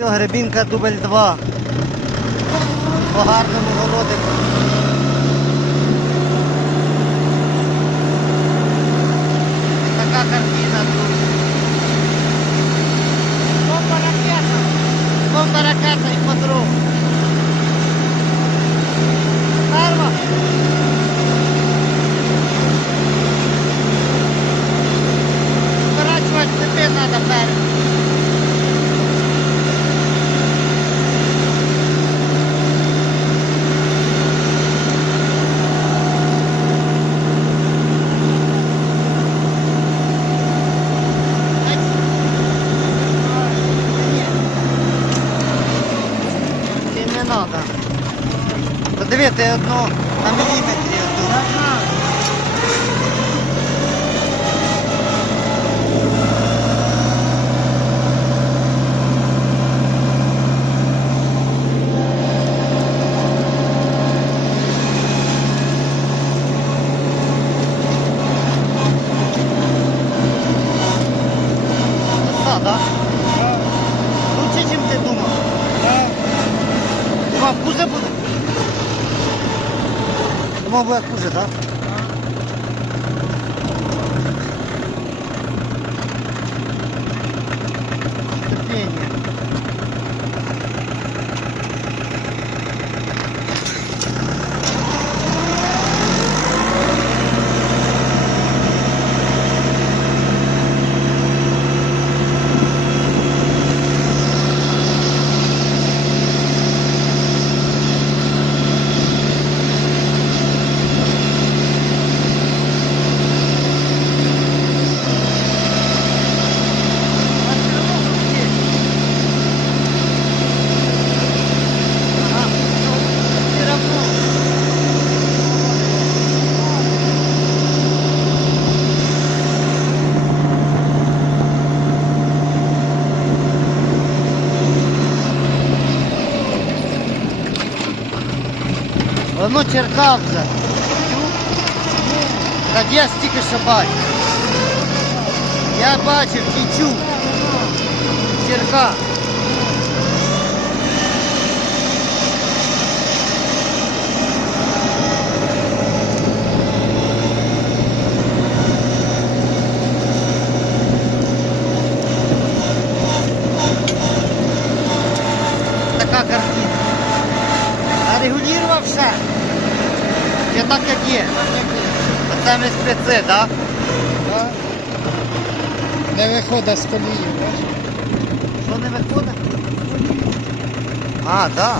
Все, гребінка дубль 2. По гарному городику. Така картина тут. Бомба ракета. Бомба ракета і подров. Норма. Сворачивать цепи надо перед. Подиви, ти одну на міліметрі одну. Да, да? Лучше, чем ты думал. Думав, хуже буде? Думав, буде хуже, так? Воно черкав вже. Так я стільки що бачив. Я бачив, і чув. Черка. Така картина. А регулював ще? Чи так як є? Це не спеці, так? Да? Не виходить з колії, бачиш? Що не виходить? А, так. Да.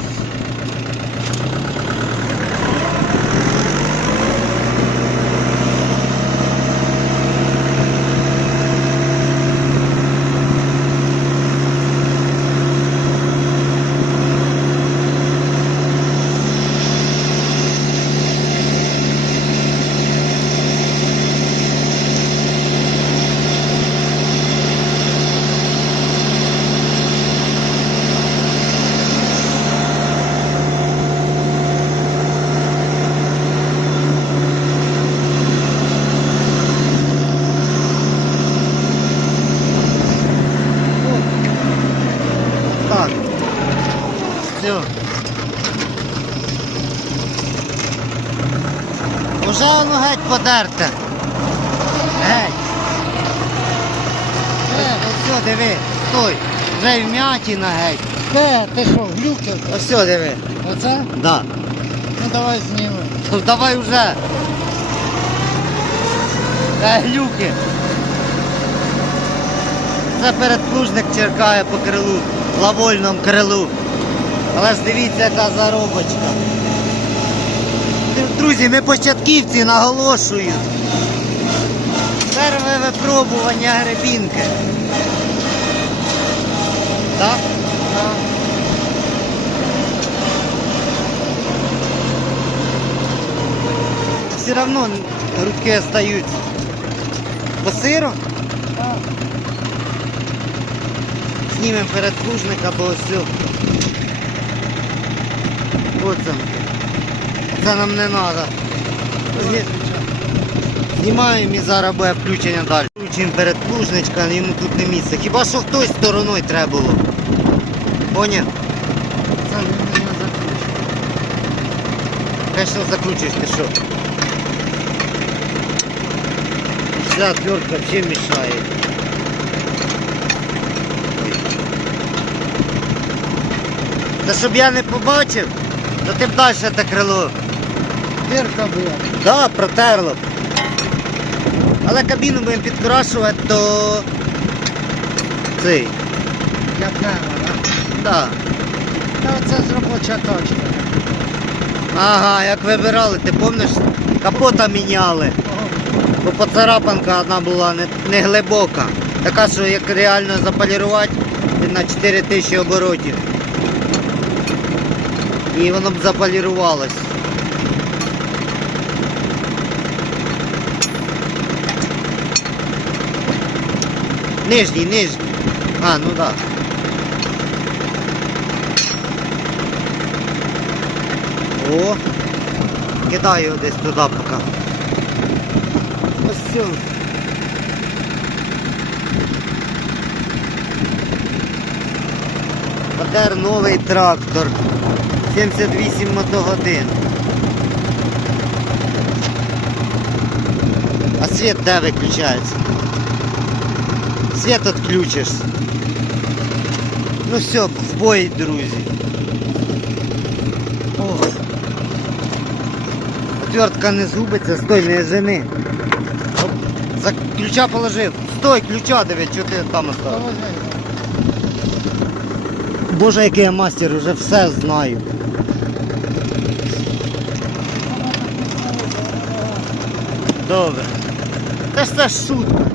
Так. Все. Уже воно геть подерте. Геть. Е, ось все, диви. Стой. Вже вмятіна геть. Де, ти що, глюки? Ось все, диви. Оце? Да. Ну давай знімемо. То давай вже. Е, глюки. Це передплужник черкає по крилу, лавольному крилу. Але ж дивіться, яка заробочка. Друзі, ми початківці наголошую. Перше випробування гребінки. Так? Все равно грудки остаются. По сиру? Так. Знімемо передплужника, бо ось все. Оце. Це нам не треба. Знімаємо і зараз буде включення далі. Включимо перед передплужничка, йому тут не місце. Хіба що хтось стороною треба було. поняв? Це мене закручує. Конечно, закручуєш, ти що? Вся отвертка вообще мешает. Це щоб я не побачив, то ти б далі те крило. Дирка була. Да, протерло. Але кабіну будемо підкрашувати, то цей. Для пнема, так? Да. Та оце ж робоча точка. Ага, як вибирали, ти пам'ятаєш, капота міняли. Бо поцарапанка одна була не, не глибока. Така, що як реально заполірувати на 4 тисячі оборотів. І воно б заполірувалось. Нижній, нижній. А, ну так. О! Кидаю його десь туди поки. Ось все. ПТР новий трактор. 78 мотогодин. А світ де виключається? Світ відключиш. Ну все, в бой, друзі. О. Отвертка не згубиться, стой, не жени. Оп, За ключа положив. Стой, ключа диви, що ти там оставив. Боже, який я мастер, уже все знаю. Добре. Та ж це шутка.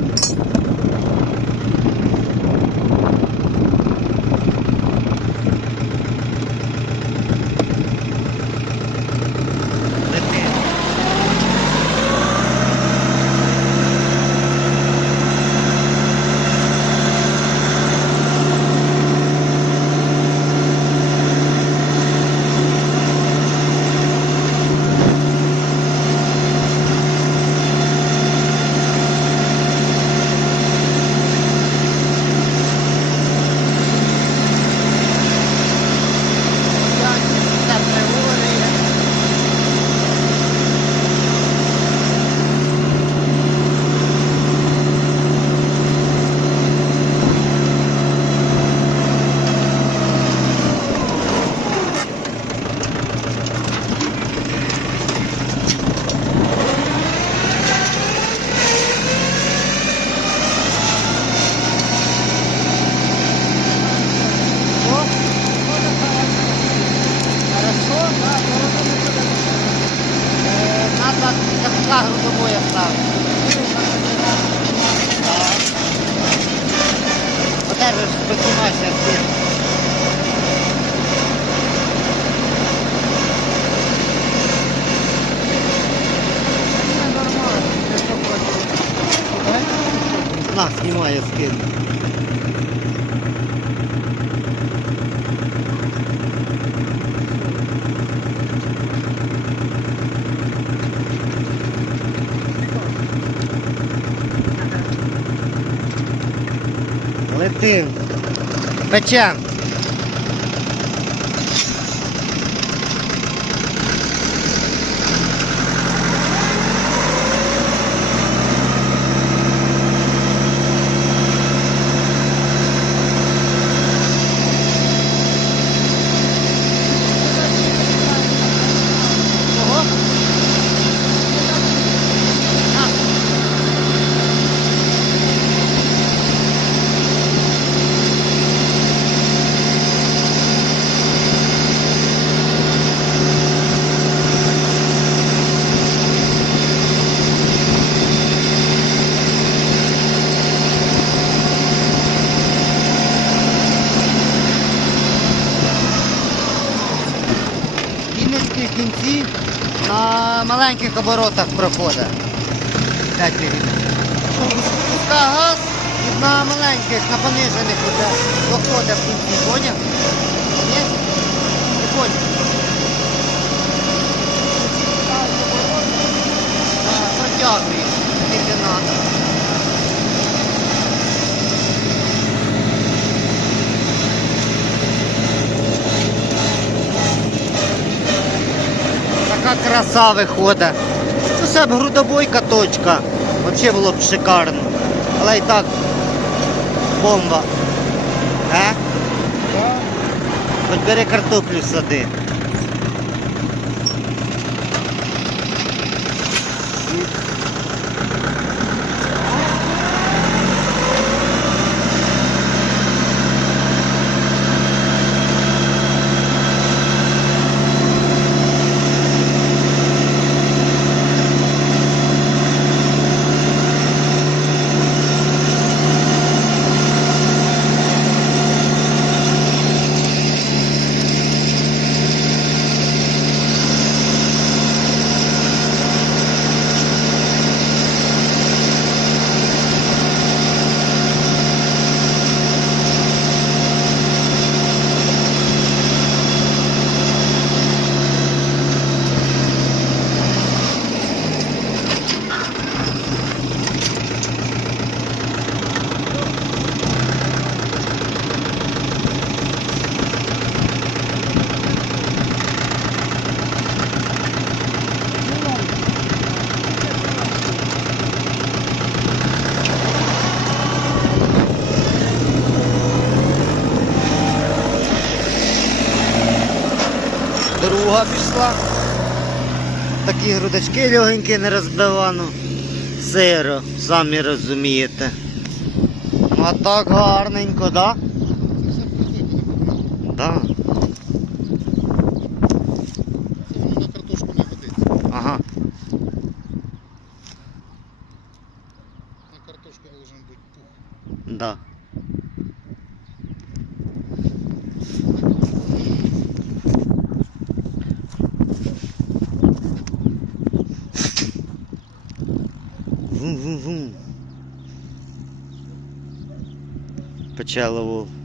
Подержиш, поднимайся вверх. На, снимай, я. Летим. Печем. Ого. На. І низькі кінці на маленьких оборотах проходить. 5. Пуска газ на маленьких, на понижених доходить в кінці? Ні? Не поняв. Так, Протягуєш, скільки треба. Краса виходить. Ну, Це б грудобойка точка. Взагалі було б шикарно. Але і так бомба. Е? Хоч бери картоплю сади. Друга пішла. Такі грудочки легенькі не розбивано. Сиро, самі розумієте. Ну а так гарненько, так? Да. На картошку не годиться. Ага. На картошку должен быть пух. Да. Вов.